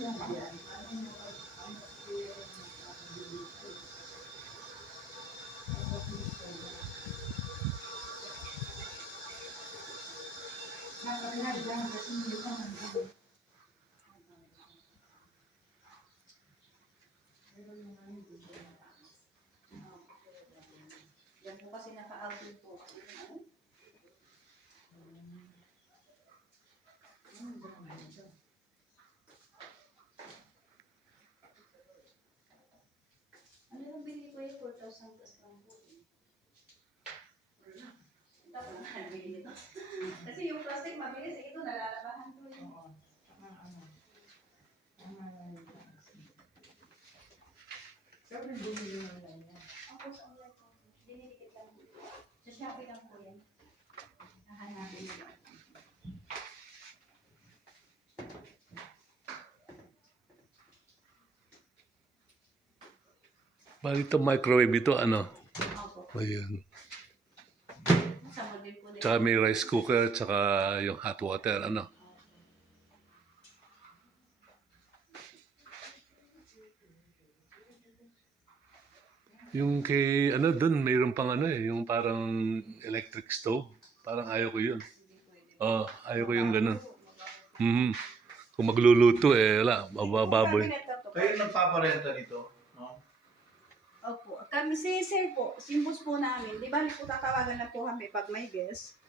Yan po kasi naka-outlet po. Ano yung binili ko yung 4,000 plus lang po. Tapos na nabili nito. Kasi yung plastic mabilis, ito nalalabahan ko yun. Oo. Sabi bumili mo lang yan. Ako sa online ko, dinilikit lang po. Sa Shopee lang po yan. Hahanapin nila. Bali ito microwave ito, ano? Opo. Ayun. Sama din po din. Tsaka may rice cooker, tsaka yung hot water, ano? Yung kay, ano, dun, mayroon pang ano eh, yung parang electric stove. Parang ayaw ko yun. Oh, ayaw ko yung ganun. Kung magluluto eh, wala, mabababoy. Kayo nagpaparenta nito, no? Opo. Kami si Sir po, si boss po namin. Di ba po tatawagan na po kami pag may guest.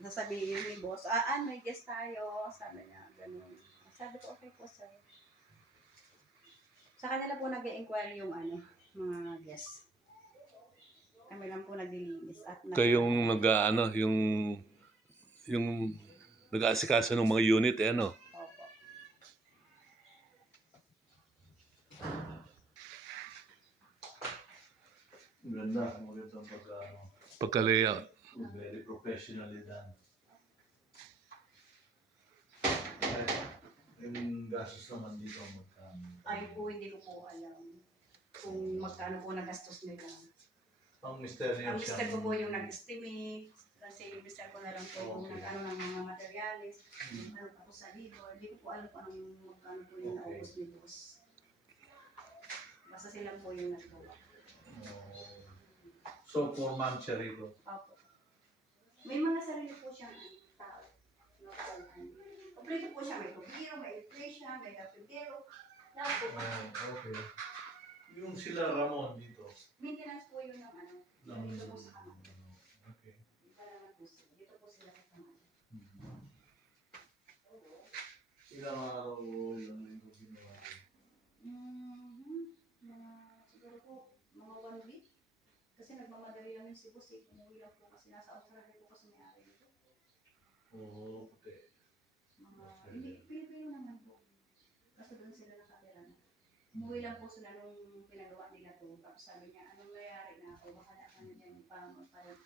Nasabihin ni boss, may guest tayo. Sabi niya, ganun. Sabi ko, okay po sir. Sa kanila po nag-inquire yung mga guest. Kami lang po naglilinis. At Kayong ano, yung nag-aasikaso ng mga unit eh, ano? Opo. Maganda pag Pagka-layout. very professionally done. Yung gastos naman dito magkano? Ay po, hindi ko po alam kung magkano po nagastos nila. Ang mister niya Ang mister ko po yung nag-estimate. Kasi yung mister ko na lang po yung Okay. nag-ano ng mga materialis. Ano pa po sa labor. Hindi ko po alam kung anong magkano po yung Okay. naubos ni boss. Basta sila po yung naggawa. So, 4 months siya rito. Opo. May mga sarili po siyang tao. No, kompleto po siya. May tubiro, may electrician, may kapitero. Lahat po. Okay. Yung sila Ramon dito. Maintenance po yun ng dito po sa kamay. Okay. Para po sila. Dito po sila sa kamay. Ilang araw yung linggo ginawa ko? Siguro po, mga 1 week. Kasi nagmamadali lang yung si boss eh. Umuwi lang po kasi nasa Australia po kasi may-ari nito. Oo, puti. Hindi, Pilipino naman po. Kasi doon sila nakatira na. Umuwi lang po sila nung pinagawa nila to. Tapos sabi niya, anong nangyari na ako? Baka na kami dyan parang ka na.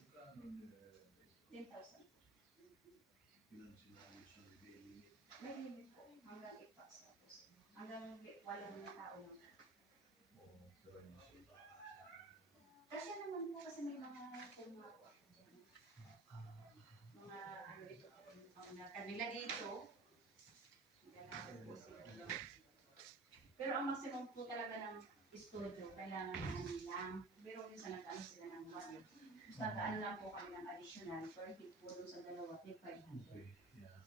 Magkano nila? 10,000. Ilan sila usually may limit? May limit po. Hanggang 8 packs na po sila. Hanggang 8 tao lang. Oo, pero hindi sila Kasi naman po kasi may mga kumuha po ako dyan. Mga ito po yung kanila dito. Ganahan po sila. Pero ang maximum po talaga ng studio, kailangan naman lang. Pero minsan nag-ano sila ng budget. Nag-ano lang po kami ng additional per hit po doon sa dalawa, 500. Okay, yeah.